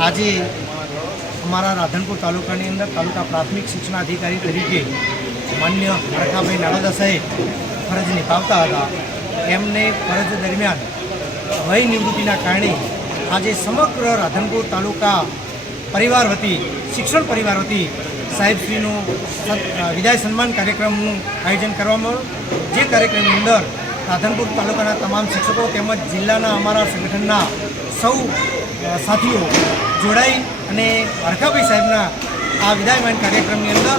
આજે અમારા રાધનપુર તાલુકાની અંદર તાલુકા પ્રાથમિક શિક્ષણાધિકારી તરીકે માન્ય હરખાભાઈ નાડોદા સાહેબ ફરજ નિભાવતા હતા એમને ફરજ દરમિયાન વય નિવૃત્તિના કારણે આજે સમગ્ર રાધનપુર તાલુકા પરિવાર વતી, શિક્ષણ પરિવાર વતી સાહેબશ્રીનું વિદાય સન્માન કાર્યક્રમનું આયોજન કરવામાં આવ્યું. જે કાર્યક્રમની અંદર રાધનપુર તાલુકાના તમામ શિક્ષકો તેમજ જિલ્લાના અમારા સંગઠનના સૌ સાથીઓ જોડાઈ અને હરખાભાઈ સાહેબના આ વિદાયમાન કાર્યક્રમની અંદર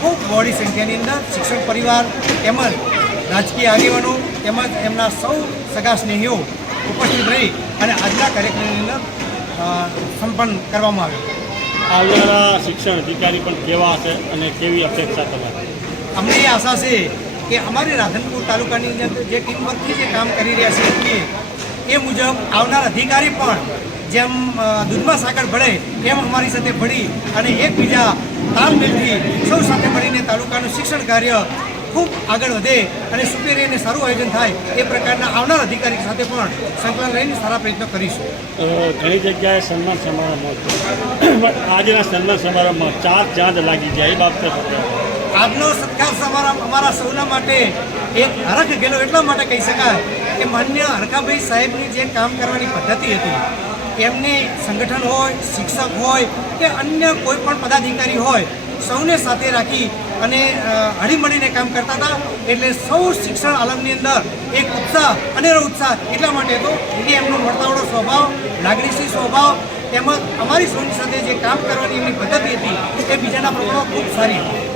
ખૂબ બહોળી સંખ્યાની અંદર શિક્ષણ પરિવાર તેમજ રાજકીય આગેવાનો તેમજ એમના સૌ સગા સ્નેહીઓ ઉપસ્થિત રહી અને આજના કાર્યક્રમની અંદર સંપન્ન કરવામાં આવ્યો. આવનારા શિક્ષણ અધિકારી પણ કેવા હશે અને કેવી અપેક્ષા તમારી? અમને એ આશા છે કે અમારી રાધનપુર તાલુકાની અંદર જે ટીમવર્કથી જે કામ કરી રહ્યા છે છીએ એ મુજબ આવનાર અધિકારી પણ જેમ દૂધમાં સાકર ભળે એમ અમારી સાથે ભળી અને એકબીજા તાલમેલથી સૌ સાથે મળીને તાલુકાનું શિક્ષણ કાર્ય ખૂબ આગળ વધે અને સુપેરી અને સારું આયોજન થાય એ પ્રકારના આવનાર અધિકારી સાથે પણ સંકલન રહીને સારા પ્રયત્નો કરીશું. ઘણી જગ્યાએ સન્માન સમારંભ આજના સન્માન સમારંભમાં ચાર ચાંદ લાગી જાય એ બાબતે આજનો સત્કાર સમારંભ અમારા સૌના માટે એક હરખ ગયેલો એટલા માટે કહી શકાય કે માન્ય હરકાભાઈ સાહેબની જે કામ કરવાની પદ્ધતિ હતી, એમને સંગઠન હોય, શિક્ષક હોય કે અન્ય કોઈ પણ પદાધિકારી હોય, સૌને સાથે રાખી અને હળીમળીને કામ કરતા હતા. એટલે સૌ શિક્ષણ આલમની અંદર એક ઉત્સાહ, અનેરો ઉત્સાહ એટલા માટે હતો કે એમનો મળતાવડો સ્વભાવ, લાગણીશીલ સ્વભાવ તેમજ અમારી સૌની સાથે જે કામ કરવાની એમની પદ્ધતિ હતી, એ બીજાના પ્રમાણમાં ખૂબ સારી હતી.